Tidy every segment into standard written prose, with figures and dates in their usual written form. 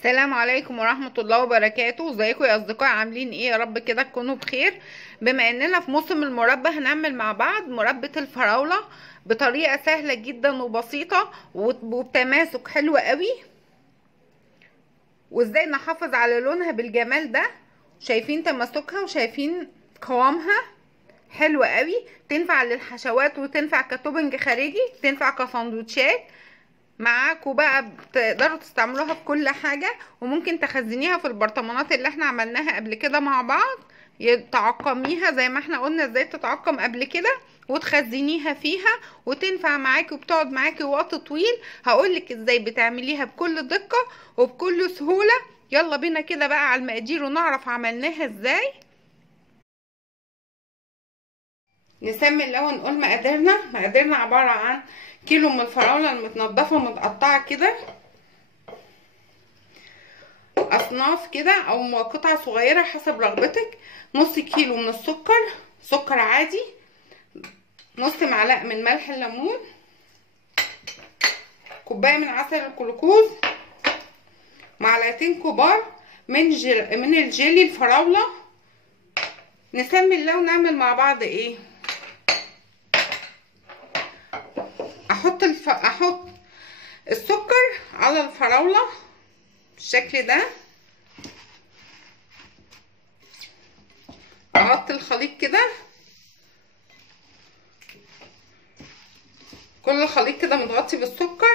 السلام عليكم ورحمة الله وبركاته. ازيكم يا اصدقائي؟ عاملين ايه؟ يا رب كده تكونوا بخير. بما اننا في موسم المربى هنعمل مع بعض مربى الفراولة بطريقة سهلة جدا وبسيطة وبتماسك حلو قوي، وازاي نحافظ على لونها بالجمال ده. شايفين تماسكها وشايفين قوامها حلو قوي. تنفع للحشوات وتنفع كتوبنج خارجي، تنفع كسندوتشات معاكوا بقى، بتقدروا تستعملوها في كل حاجة. وممكن تخزنيها في البرطمانات اللي احنا عملناها قبل كده مع بعض، تعقميها زي ما احنا قلنا ازاي تتعقم قبل كده، وتخزنيها فيها وتنفع معاكي وبتقعد معاكي وقت طويل. هقولك ازاي بتعمليها بكل دقة وبكل سهولة. يلا بينا كده بقى على المقادير ونعرف عملناها ازاي. نسمي الاول نقول مقاديرنا عبارة عن كيلو من الفراولة المتنضفة متقطعة كده اصناف كده او قطع صغيرة حسب رغبتك. نص كيلو من السكر، سكر عادي. نص معلقة من ملح الليمون. كوباية من عسل الجلوكوز. معلقتين كبار من الجيلي الفراولة. نسمي الله ونعمل مع بعض ايه. احط السكر على الفراولة بالشكل ده. اغطي الخليط كده، كل الخليط كده متغطي بالسكر.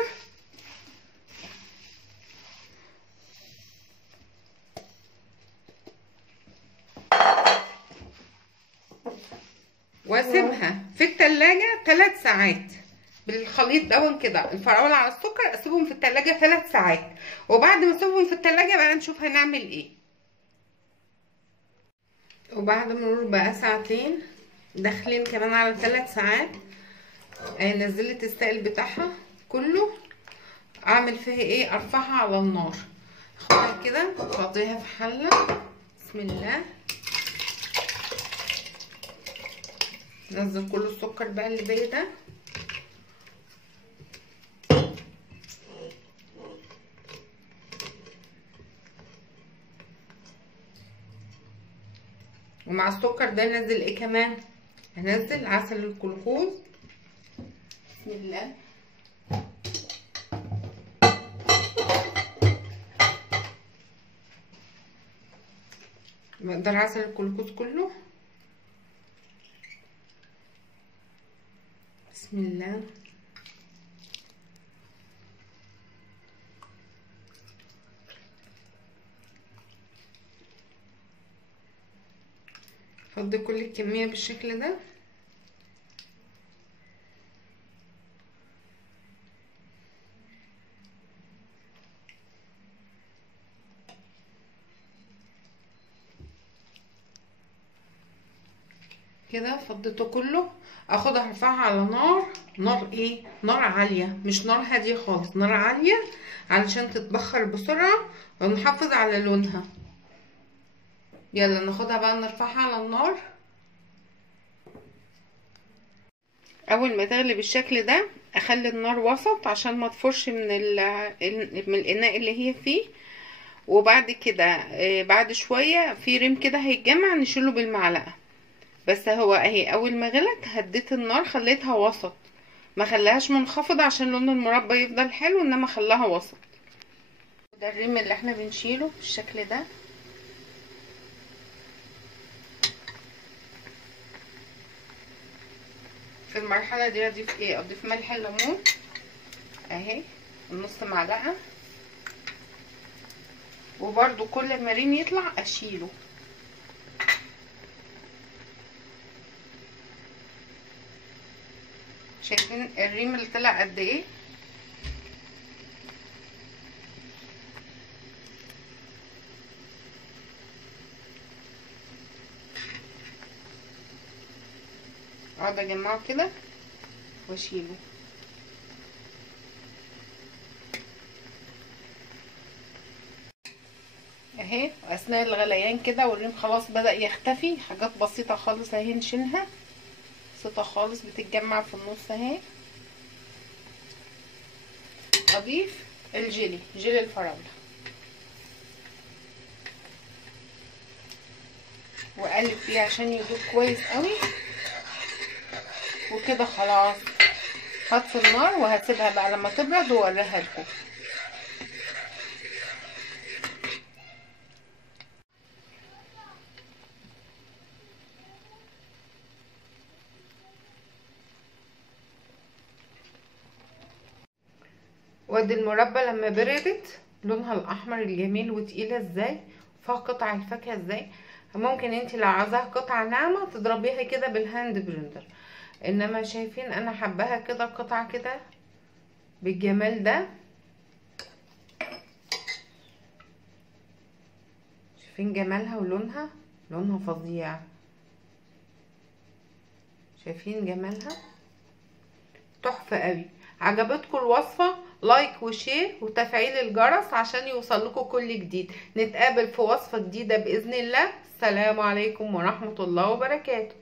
واسيبها في التلاجة 3 ساعات بالخليط دون كده، الفراولة على السكر. اسيبهم في التلاجة 3 ساعات، وبعد ما اسيبهم في التلاجة بقى نشوف هنعمل ايه. وبعد مرور بقى ساعتين داخلين كمان على 3 ساعات، نزلت السائل بتاعها كله. اعمل فيها ايه؟ ارفعها على النار. اخدها كده افضيها في حله. بسم الله. نزل كل السكر بقى اللي باقي ده. ومع السكر ده ننزل ايه كمان؟ هنزل عسل الجلوكوز. بسم الله. مقدار عسل الجلوكوز كله. بسم الله. فضي كل الكمية بالشكل ده. كده فضيته كله. اخدها ارفعها على نار ايه؟ نار عالية، مش نار هادية خالص، نار عالية علشان تتبخر بسرعة ونحافظ على لونها. يلا ناخدها بقى نرفعها على النار. اول ما تغلي بالشكل ده اخلي النار وسط عشان ما تفرش من الاناء اللي هي فيه. وبعد كده بعد شوية في ريم كده هيتجمع نشيله بالمعلقة. بس هو اهي اول ما غلت هديت النار خليتها وسط، ما خليهاش منخفضة عشان لون المربى يفضل حلو، انما خلاها وسط. ده الريم اللي احنا بنشيله بالشكل ده. في المرحلة دي اضيف ايه؟ اضيف ملح الليمون اهي نص معلقة. وبرده كل ما الريم يطلع اشيله. شايفين الريم اللي طلع قد ايه؟ اقعد اجمعه كده واشيله اهي. اثناء الغليان كده والريم خلاص بدأ يختفي، حاجات بسيطة خالص اهي نشيلها، بسيطة خالص بتتجمع في النص اهي. اضيف جيلي الفراولة. واقلب فيه عشان يدوب كويس قوي. وكده خلاص هطفي النار وهسيبها بقى لما تبرد واوريها لكم. وادي المربى لما بردت لونها الاحمر الجميل وتقيله ازاي، فيها قطع الفاكهه ازاي. ممكن انت لو عايزاها قطع ناعمه تضربيها كده بالهاند بلندر، انما شايفين انا حباها كده قطع كده بالجمال ده. شايفين جمالها ولونها، لونها فظيع. شايفين جمالها تحفه قوي. عجبتكم الوصفه؟ لايك وشير وتفعيل الجرس عشان يوصلكوا كل جديد. نتقابل في وصفه جديده باذن الله. السلام عليكم ورحمه الله وبركاته.